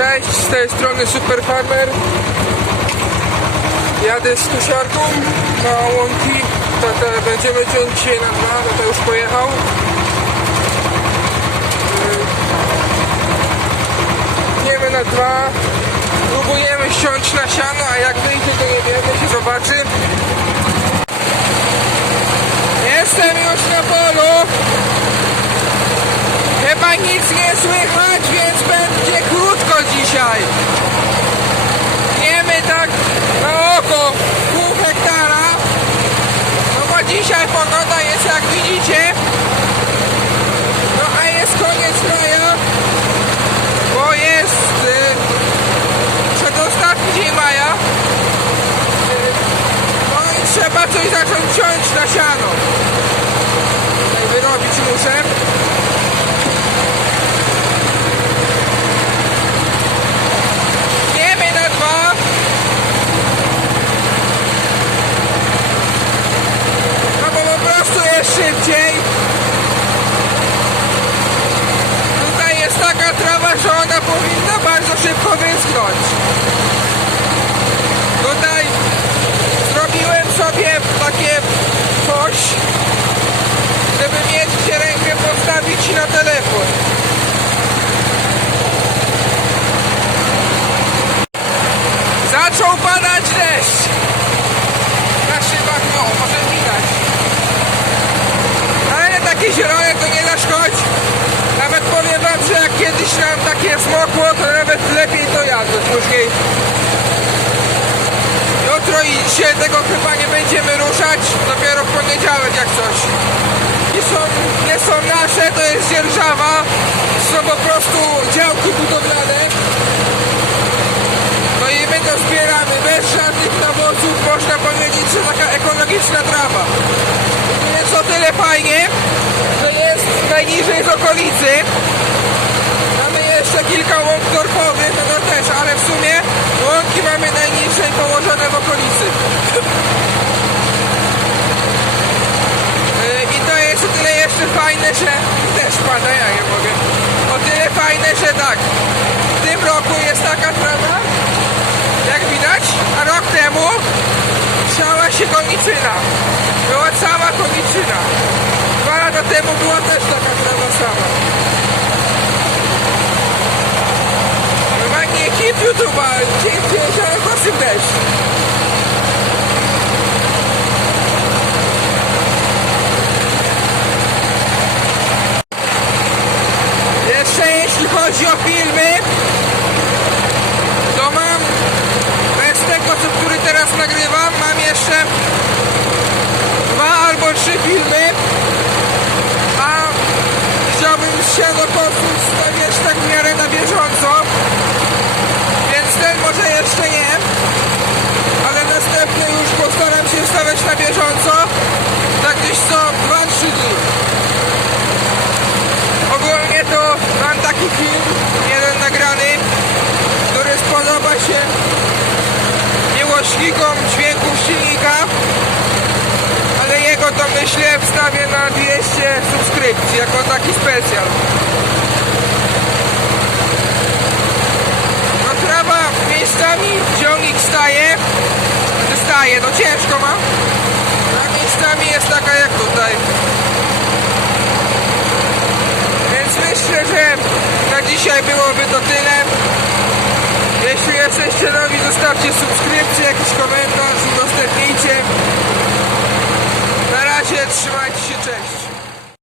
Cześć, z tej strony Super Farmer. Jadę z tusiarką na łąki. Tata, będziemy ciąć dzisiaj na dwa, tata już pojechał. Yy, Idziemy na dwa. Próbujemy ściąć na siano, a jak wyjdzie to nie wiemy, się zobaczy. Jestem już na polu. Chyba nic nie słychać, więc będzie krótko dzisiaj. Wiemy tak na oko pół hektara. No bo dzisiaj pogoda jest jak widzicie. No a jest koniec maja, bo jest y, przedostatni dzień maja. No i trzeba coś zacząć ciąć na siano. Tutaj wyrobić muszę. Wiemy na dwa. No bo po prostu jest szybciej. Tutaj jest taka trawa, że ona powinna bardzo szybko wyschnąć. Tutaj zrobiłem sobie takie coś, żeby mieć gdzie rękę postawić na telefon. Zaczął padać deszcz. Na szybach, no, może widać. Ale takie zielone to nie zaszkodzi. Nawet powiem wam, że jak kiedyś nam takie smokło, to nawet lepiej to jadłeś później. Jutro i dzisiaj tego chyba nie będziemy ruszać. Dopiero w poniedziałek jak coś. Nie są, nie są nasze, to jest dzierżawa. Ekologiczna trawa. Jest o tyle fajnie, że jest najniżej z okolicy. Mamy jeszcze kilka łąk torfowych, no to też, ale w sumie łąki mamy najniżej położone w okolicy. Yy, I to jest o tyle jeszcze fajne, że też pada, ja nie mogę. O tyle fajne, że tak, w tym roku jest taka trawa, jak widać, a rok temu siała się koniczyna. Była cała koniczyna. Dwa lata temu była też taka trawa sama. Normalnie hit YouTube'a, dzień dzień, ale kosym deszcz. Jeszcze jeśli chodzi o filmy, to mam bez tego, co który teraz nagrywam, mam jeszcze dwa albo trzy filmy, a chciałbym się do posłów stawiać tak w miarę na bieżąco, więc ten może jeszcze nie, ale następny już postaram się stawiać na bieżąco, tak gdzieś co 2-3 dni. Ogólnie to mam taki film, jeden nagrany, który spodoba się miłośnikom dźwięków silnika, ale jego to myślę wstawię na 200 subskrypcji, jako taki specjal. No trawa miejscami ciągnik staje, czy staje, no ciężko ma, a miejscami jest taka jak tutaj. Więc myślę, że na dzisiaj byłoby to tyle. Jeśli jesteście nowi, zostawcie subskrypcję, jakiś komentarz, udostępnijcie. Na razie, trzymajcie